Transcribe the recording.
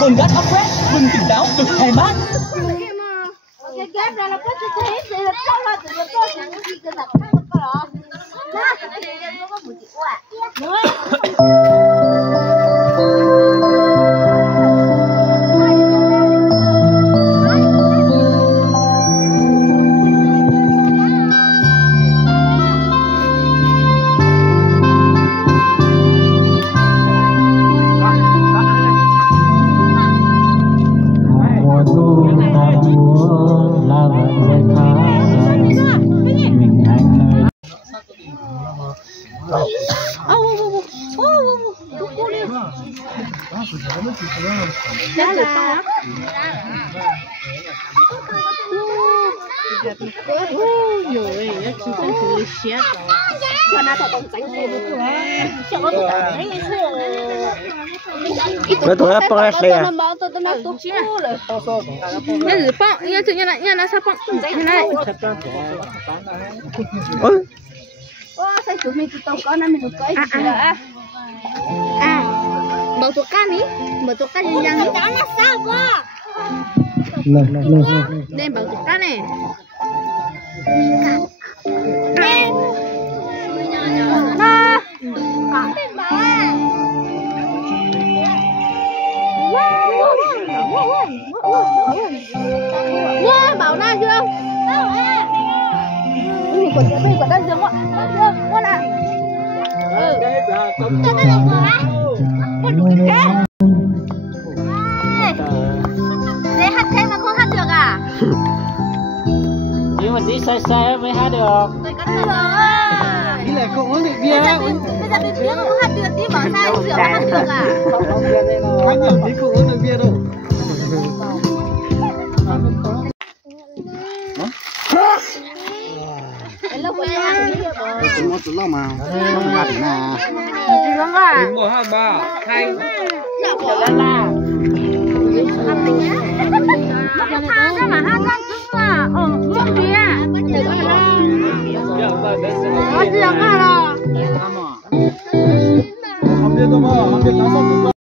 Cồn gát ốc fresh vừng tỉnh táo cực hay mát. Cái ghép này là có chứ thế thì là cho là tự nhiên tôi chẳng gì cái đặt không có đó. Đó, cái này nó có một chữ quả. Nó tụi nó bong đây à? Nhà gì bong? Nhà tự nhiên là sao bong? Thế này. Ôi. Sao tụi mình tụi con nó mình được cưới Bảo tụi can đi, bảo tụi can gì nhang? Đó là sao quá? Nên bảo tụi can này. Nha, bảo na chưa? Mình còn đang dương ạ. Dương, con ạ. Để hát thêm mà không hát được à? Nhưng mà tí sai mới hát được. Tôi cắt được rồi. Ý là không uống được bia. Bây giờ đi bia không hát được, tí bảo sai rượu không hát được à? Hát nhiều tí không uống được bia đâu. Nó tụi nó mà không hát được nè. Vâng à. 1, 2, 3, 2. Hát ra mà hát ra cứng à. Hương bia. Có được à rồi. Không biết đâu mà, không biết 5, 6